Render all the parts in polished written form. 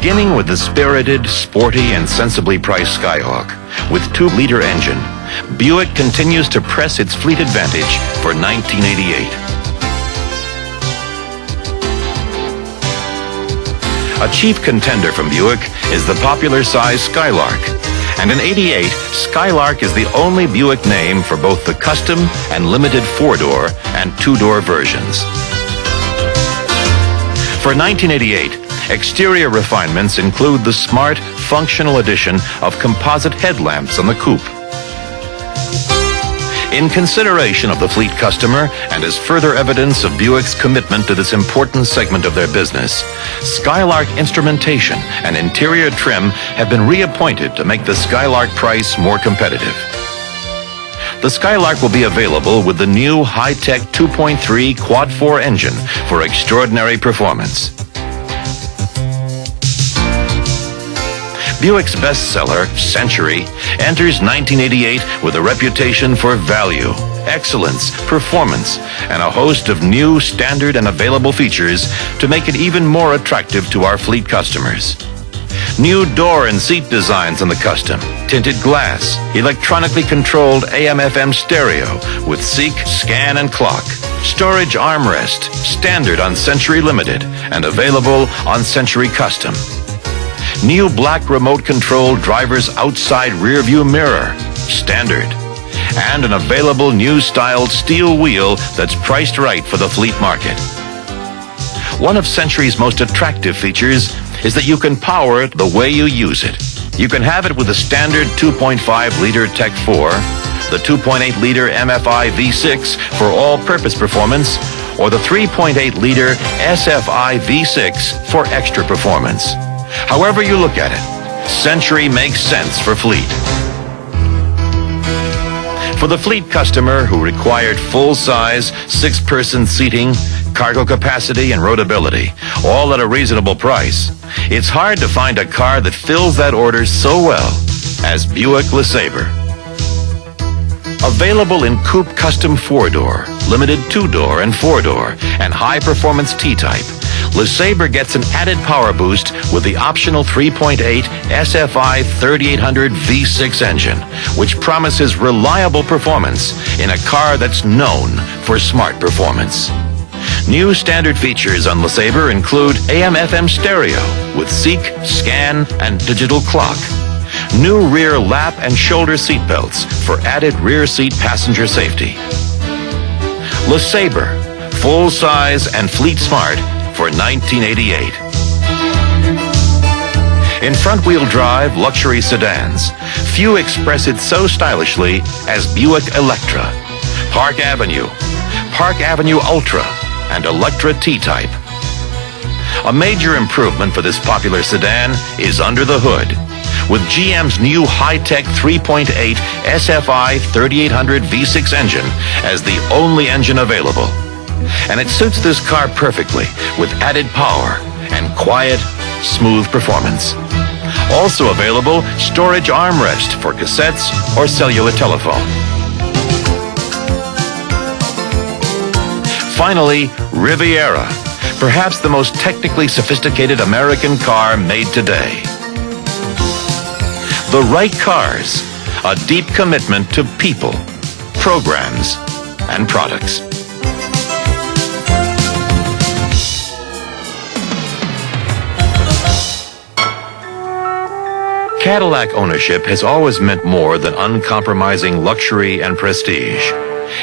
Beginning with the spirited, sporty, and sensibly priced Skyhawk, with 2-liter engine, Buick continues to press its fleet advantage for 1988. A chief contender from Buick is the popular size Skylark. And in '88, Skylark is the only Buick name for both the custom and limited 4-door and 2-door versions. For 1988, exterior refinements include the smart, functional addition of composite headlamps on the coupe. In consideration of the fleet customer and as further evidence of Buick's commitment to this important segment of their business, Skylark instrumentation and interior trim have been reappointed to make the Skylark price more competitive. The Skylark will be available with the new high-tech 2.3 quad-4 engine for extraordinary performance. Buick's bestseller, Century, enters 1988 with a reputation for value, excellence, performance, and a host of new, standard, and available features to make it even more attractive to our fleet customers. New door and seat designs on the Custom, tinted glass, electronically controlled AM/FM stereo with seek, scan, and clock, storage armrest, standard on Century Limited, and available on Century Custom. New black remote-controlled driver's outside rear-view mirror, standard. And an available new-styled steel wheel that's priced right for the fleet market. One of Century's most attractive features is that you can power it the way you use it. You can have it with the standard 2.5-liter Tech 4, the 2.8-liter MFI V6 for all-purpose performance, or the 3.8-liter SFI V6 for extra performance. However you look at it, Century makes sense for fleet. For the fleet customer who required full-size, 6-person seating, cargo capacity, and roadability, all at a reasonable price, it's hard to find a car that fills that order so well as Buick LeSabre. Available in coupe custom 4-door, limited 2-door and 4-door, and high-performance T-type, LeSabre gets an added power boost with the optional 3.8 SFI 3800 V6 engine, which promises reliable performance in a car that's known for smart performance. New standard features on LeSabre include AM/FM stereo with seek, scan, and digital clock. New rear lap and shoulder seat belts for added rear seat passenger safety. LeSabre, full size and fleet smart for 1988. In front-wheel drive luxury sedans, few express it so stylishly as Buick Electra, Park Avenue Ultra, and Electra T-Type. A major improvement for this popular sedan is under the hood, with GM's new high-tech 3.8 SFI 3800 V6 engine as the only engine available. And it suits this car perfectly with added power and quiet, smooth performance. Also available, storage armrest for cassettes or cellular telephone. Finally, Riviera, perhaps the most technically sophisticated American car made today. The right cars, a deep commitment to people, programs, and products. Cadillac ownership has always meant more than uncompromising luxury and prestige.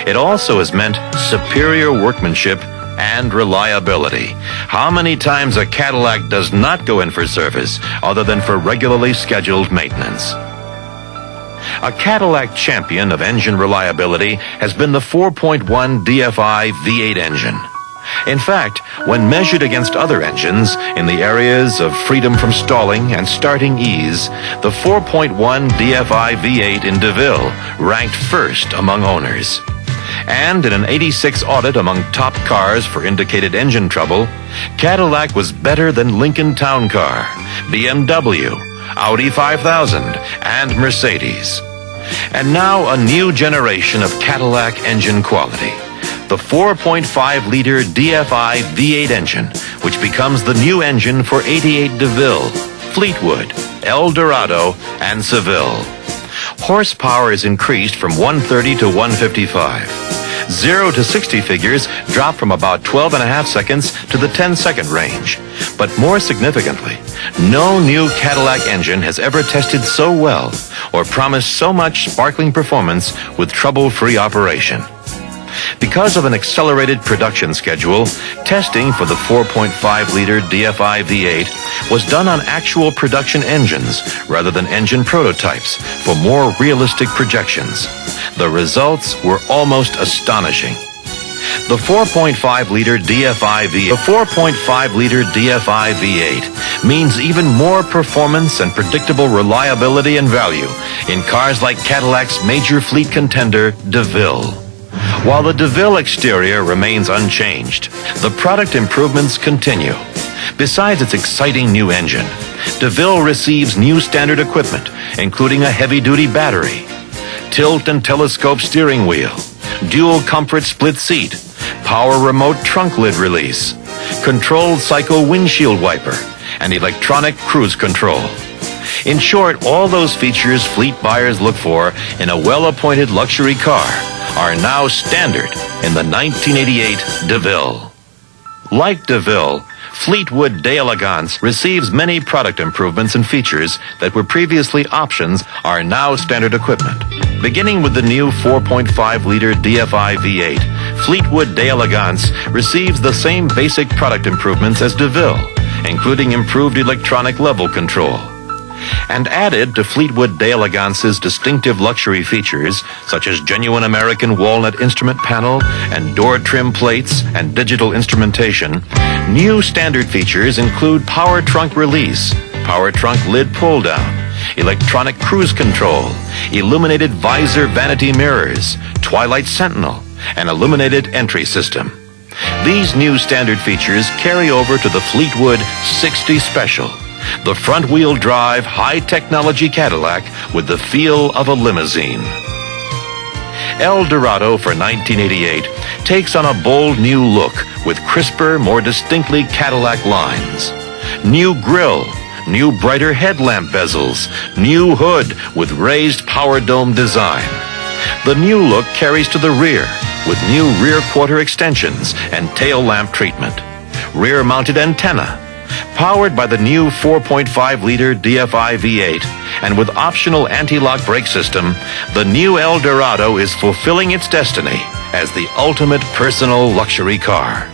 It also has meant superior workmanship and reliability. How many times a Cadillac does not go in for service other than for regularly scheduled maintenance? A Cadillac champion of engine reliability has been the 4.1 DFI V8 engine. In fact, when measured against other engines in the areas of freedom from stalling and starting ease, the 4.1 DFI V8 in DeVille ranked first among owners. And in an '86 audit among top cars for indicated engine trouble, Cadillac was better than Lincoln Town Car, BMW, Audi 5000, and Mercedes. And now a new generation of Cadillac engine quality. the 4.5-liter DFI V8 engine, which becomes the new engine for 88 DeVille, Fleetwood, Eldorado, and Seville. Horsepower is increased from 130 to 155. 0 to 60 figures drop from about 12.5 seconds to the 10-second range. But more significantly, no new Cadillac engine has ever tested so well or promised so much sparkling performance with trouble-free operation. Because of an accelerated production schedule, testing for the 4.5-liter DFI V8 was done on actual production engines rather than engine prototypes for more realistic projections. The results were almost astonishing. The 4.5-liter DFI V8 means even more performance and predictable reliability and value in cars like Cadillac's major fleet contender, DeVille. While the DeVille exterior remains unchanged, the product improvements continue. Besides its exciting new engine, DeVille receives new standard equipment, including a heavy-duty battery, tilt and telescope steering wheel, dual comfort split seat, power remote trunk lid release, controlled cycle windshield wiper, and electronic cruise control. In short, all those features fleet buyers look for in a well-appointed luxury car are now standard in the 1988 DeVille. Like DeVille, Fleetwood d'Elegance receives many product improvements and features that were previously options are now standard equipment. Beginning with the new 4.5-liter DFI V8, Fleetwood d'Elegance receives the same basic product improvements as DeVille, including improved electronic level control. And added to Fleetwood d'Elegance's distinctive luxury features, such as genuine American walnut instrument panel and door trim plates and digital instrumentation, new standard features include power trunk release, power trunk lid pull down, electronic cruise control, illuminated visor vanity mirrors, twilight sentinel, and illuminated entry system. These new standard features carry over to the Fleetwood 60 Special, the front-wheel drive, high-technology Cadillac with the feel of a limousine. Eldorado for 1988 takes on a bold new look with crisper, more distinctly Cadillac lines. New grille, new brighter headlamp bezels, new hood with raised power dome design. The new look carries to the rear with new rear quarter extensions and tail lamp treatment. Rear-mounted antenna, powered by the new 4.5-liter DFI V8, and with optional anti-lock brake system, the new Eldorado is fulfilling its destiny as the ultimate personal luxury car.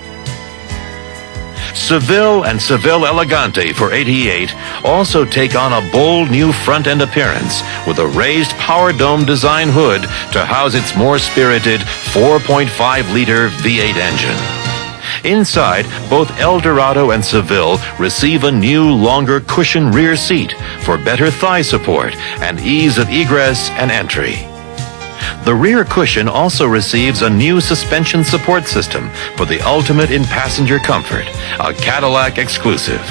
Seville and Seville Elegante for 88 also take on a bold new front-end appearance with a raised power dome design hood to house its more spirited 4.5-liter V8 engine. Inside, both Eldorado and Seville receive a new, longer cushion rear seat for better thigh support and ease of egress and entry. The rear cushion also receives a new suspension support system for the ultimate in passenger comfort, a Cadillac exclusive.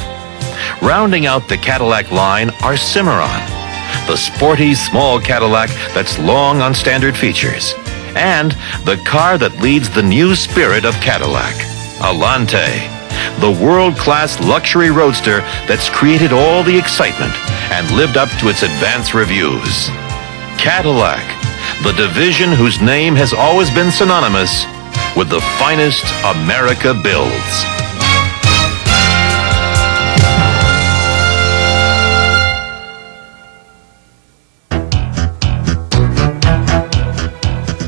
Rounding out the Cadillac line are Cimarron, the sporty small Cadillac that's long on standard features, and the car that leads the new spirit of Cadillac, Alante, the world-class luxury roadster that's created all the excitement and lived up to its advanced reviews. Cadillac, the division whose name has always been synonymous with the finest America builds.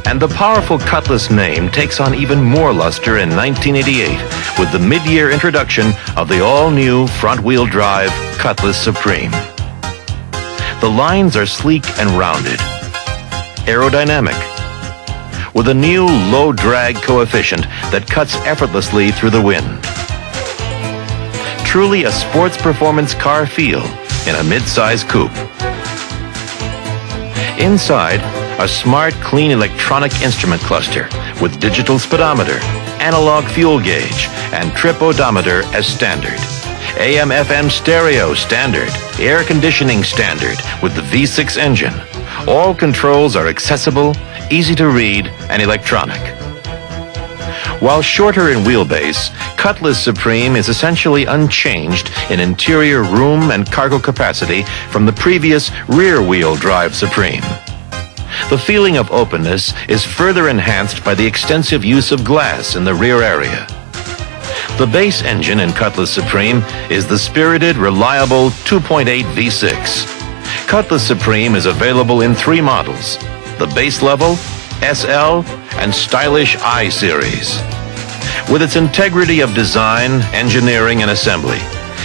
And the powerful Cutlass name takes on even more luster in 1988 with the mid-year introduction of the all-new front-wheel drive Cutlass Supreme. The lines are sleek and rounded, aerodynamic, with a new low-drag coefficient that cuts effortlessly through the wind. Truly a sports performance car feel in a mid-size coupe. Inside, a smart, clean electronic instrument cluster with digital speedometer, analog fuel gauge, and trip odometer as standard. AM/FM stereo standard, air conditioning standard with the V6 engine. All controls are accessible, easy to read, and electronic. While shorter in wheelbase, Cutlass Supreme is essentially unchanged in interior room and cargo capacity from the previous rear-wheel drive Supreme. The feeling of openness is further enhanced by the extensive use of glass in the rear area. The base engine in Cutlass Supreme is the spirited, reliable 2.8 V6. Cutlass Supreme is available in 3 models: the base level, SL, and stylish I Series. With its integrity of design, engineering, and assembly,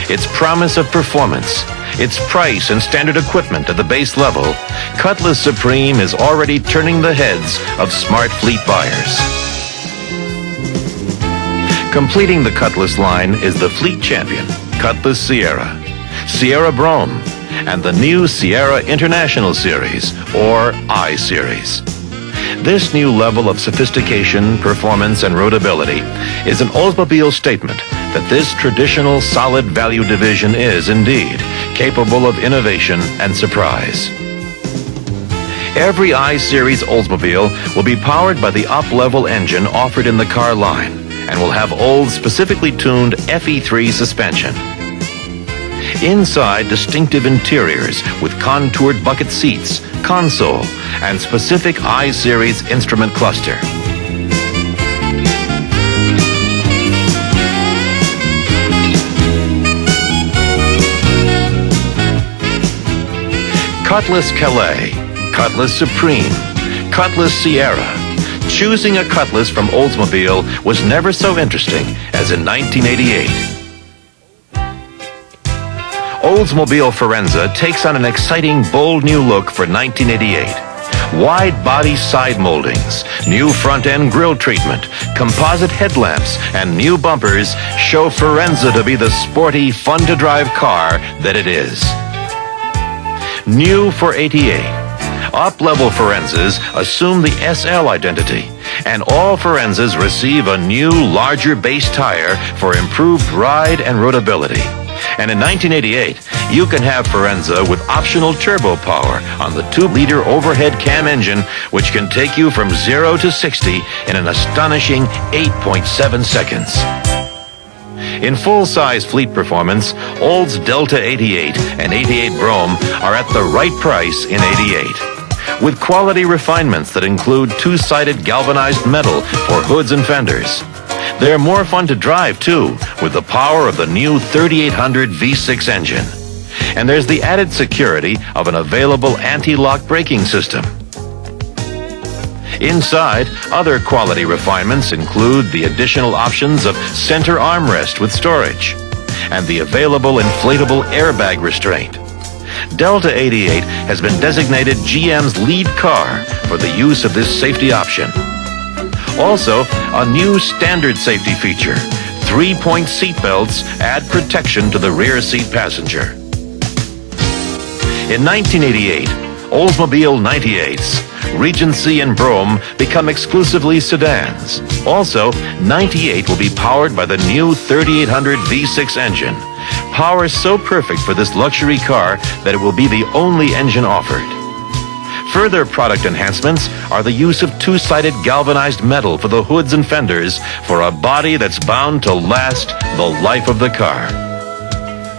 its promise of performance, its price and standard equipment at the base level, Cutlass Supreme is already turning the heads of smart fleet buyers. Completing the Cutlass line is the fleet champion, Cutlass Sierra, Sierra Brougham, and the new Sierra International Series, or I Series. This new level of sophistication, performance, and roadability is an Oldsmobile statement that this traditional solid value division is indeed capable of innovation and surprise. Every I-Series Oldsmobile will be powered by the up-level engine offered in the car line and will have Olds specifically tuned FE3 suspension. Inside, distinctive interiors with contoured bucket seats, console, and specific I-Series instrument cluster. Cutlass Calais, Cutlass Supreme, Cutlass Sierra. Choosing a Cutlass from Oldsmobile was never so interesting as in 1988. Oldsmobile Firenza takes on an exciting, bold new look for 1988. Wide body side moldings, new front-end grille treatment, composite headlamps, and new bumpers show Firenza to be the sporty, fun-to-drive car that it is. New for 88. Up-level Firenzas assume the SL identity, and all Firenzas receive a new, larger base tire for improved ride and roadability. And in 1988, you can have Firenza with optional turbo power on the 2-liter overhead cam engine, which can take you from 0 to 60 in an astonishing 8.7 seconds. In full-size fleet performance, Olds Delta 88 and 88 Brougham are at the right price in 88. With quality refinements that include 2-sided galvanized metal for hoods and fenders. They're more fun to drive, too, with the power of the new 3800 V6 engine. And there's the added security of an available anti-lock braking system. Inside, other quality refinements include the additional options of center armrest with storage and the available inflatable airbag restraint. Delta 88 has been designated GM's lead car for the use of this safety option. Also, a new standard safety feature. 3-point seat belts add protection to the rear seat passenger. In 1988, Oldsmobile 98s, Regency and Brougham become exclusively sedans. Also, 98 will be powered by the new 3800 V6 engine. Power so perfect for this luxury car that it will be the only engine offered. Further product enhancements are the use of 2-sided galvanized metal for the hoods and fenders for a body that's bound to last the life of the car.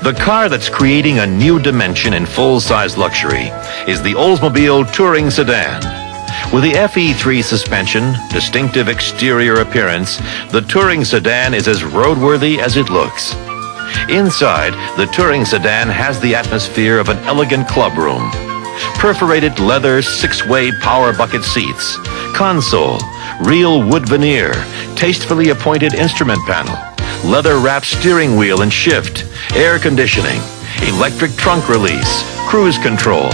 The car that's creating a new dimension in full-size luxury is the Oldsmobile Touring Sedan. With the FE3 suspension, distinctive exterior appearance, the Touring Sedan is as roadworthy as it looks. Inside, the Touring Sedan has the atmosphere of an elegant club room. Perforated leather 6-way power bucket seats, console, real wood veneer, tastefully appointed instrument panel, leather-wrapped steering wheel and shift, air conditioning, electric trunk release, cruise control,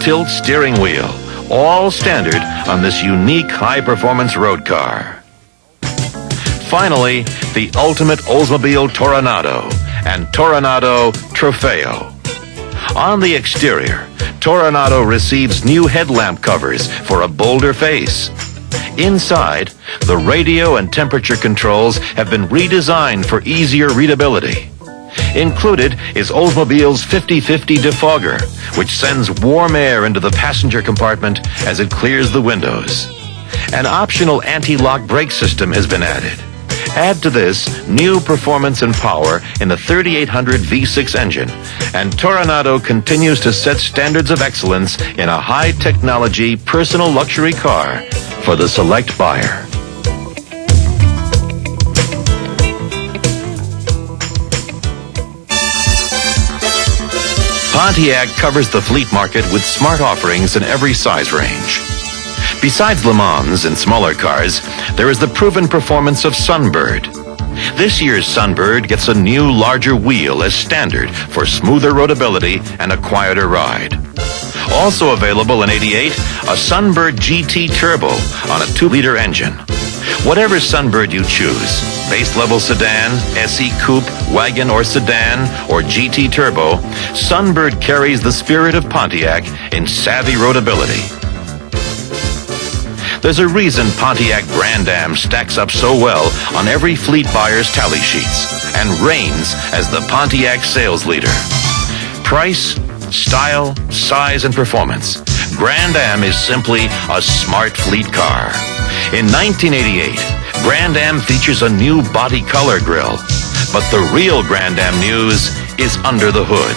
tilt steering wheel, all standard on this unique high-performance road car. Finally, the ultimate Oldsmobile Toronado and Toronado Trofeo. On the exterior, Toronado receives new headlamp covers for a bolder face. Inside, the radio and temperature controls have been redesigned for easier readability. Included is Oldsmobile's 50/50 defogger, which sends warm air into the passenger compartment as it clears the windows. An optional anti-lock brake system has been added. Add to this new performance and power in the 3800 V6 engine, and Toronado continues to set standards of excellence in a high-technology personal luxury car for the select buyer. Pontiac covers the fleet market with smart offerings in every size range. Besides Le Mans and smaller cars, there is the proven performance of Sunbird. This year's Sunbird gets a new, larger wheel as standard for smoother roadability and a quieter ride. Also available in '88, a Sunbird GT Turbo on a 2-liter engine. Whatever Sunbird you choose, base level sedan, SE coupe, wagon or sedan, or GT Turbo, Sunbird carries the spirit of Pontiac in savvy roadability. There's a reason Pontiac Grand Am stacks up so well on every fleet buyer's tally sheets and reigns as the Pontiac sales leader. Price, style, size, and performance. Grand Am is simply a smart fleet car. In 1988, Grand Am features a new body color grille, but the real Grand Am news is under the hood.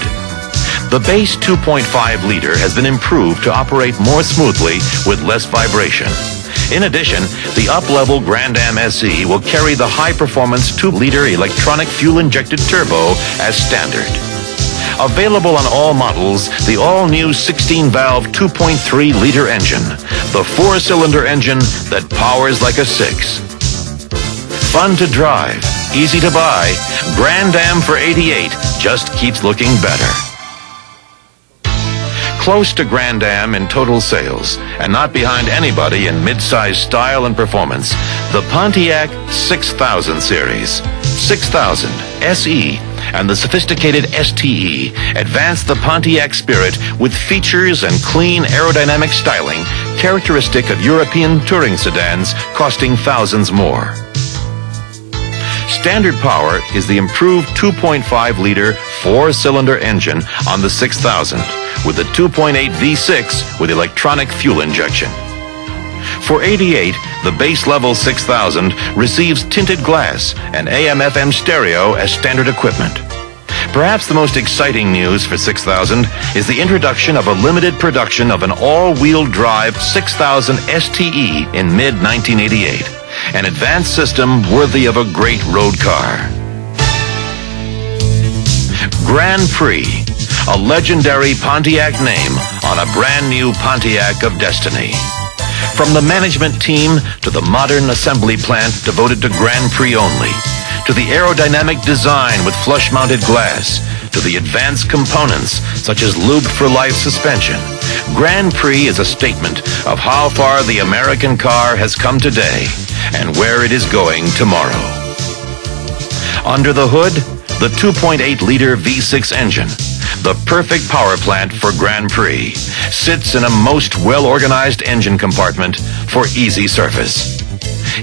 The base 2.5-liter has been improved to operate more smoothly with less vibration. In addition, the up-level Grand Am SE will carry the high-performance 2-liter electronic fuel-injected turbo as standard. Available on all models, the all-new 16-valve 2.3-liter engine, the 4-cylinder engine that powers like a 6. Fun to drive, easy to buy, Grand Am for '88 just keeps looking better. Close to Grand Am in total sales, and not behind anybody in mid-size style and performance, the Pontiac 6000 series. 6000, SE, and the sophisticated STE advance the Pontiac spirit with features and clean aerodynamic styling characteristic of European touring sedans costing thousands more. Standard power is the improved 2.5-liter 4-cylinder engine on the 6000 with a 2.8 V6 with electronic fuel injection. For '88, the base level 6000 receives tinted glass and AM/FM stereo as standard equipment. Perhaps the most exciting news for 6000 is the introduction of a limited production of an all-wheel drive 6000 STE in mid-1988. An advanced system worthy of a great road car. Grand Prix, a legendary Pontiac name on a brand new Pontiac of destiny. From the management team to the modern assembly plant devoted to Grand Prix only, to the aerodynamic design with flush-mounted glass, to the advanced components such as lubed for life suspension, Grand Prix is a statement of how far the American car has come today and where it is going tomorrow. Under the hood, the 2.8-liter V6 engine, the perfect power plant for Grand Prix, sits in a most well-organized engine compartment for easy service.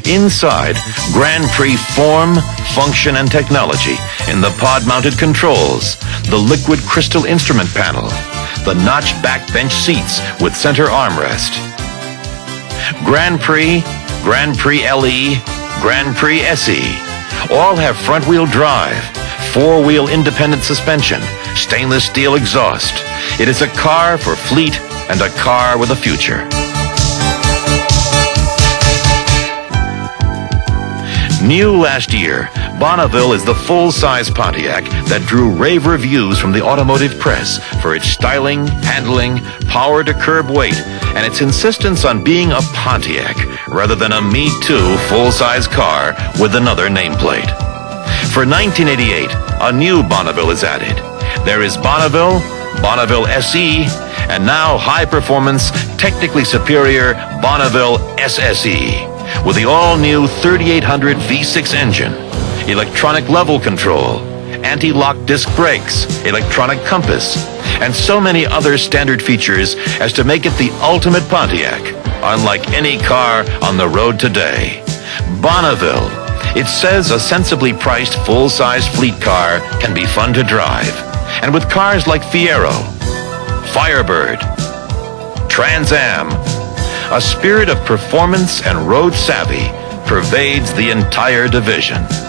Inside, Grand Prix form, function, and technology in the pod-mounted controls, the liquid crystal instrument panel, the notched backbench seats with center armrest. Grand Prix, Grand Prix LE, Grand Prix SE all have front-wheel drive, 4-wheel independent suspension, stainless steel exhaust. It is a car for fleet and a car with a future. New last year, Bonneville is the full-size Pontiac that drew rave reviews from the automotive press for its styling, handling, power to curb weight, and its insistence on being a Pontiac rather than a Me Too full-size car with another nameplate. For 1988, a new Bonneville is added. There is Bonneville, Bonneville SE, and now high-performance, technically superior Bonneville SSE. With the all-new 3800 V6 engine, electronic level control, anti-lock disc brakes, electronic compass, and so many other standard features as to make it the ultimate Pontiac, unlike any car on the road today. Bonneville. It says a sensibly priced full-size fleet car can be fun to drive. And with cars like Fiero, Firebird, Trans Am, a spirit of performance and road savvy, pervades the entire division.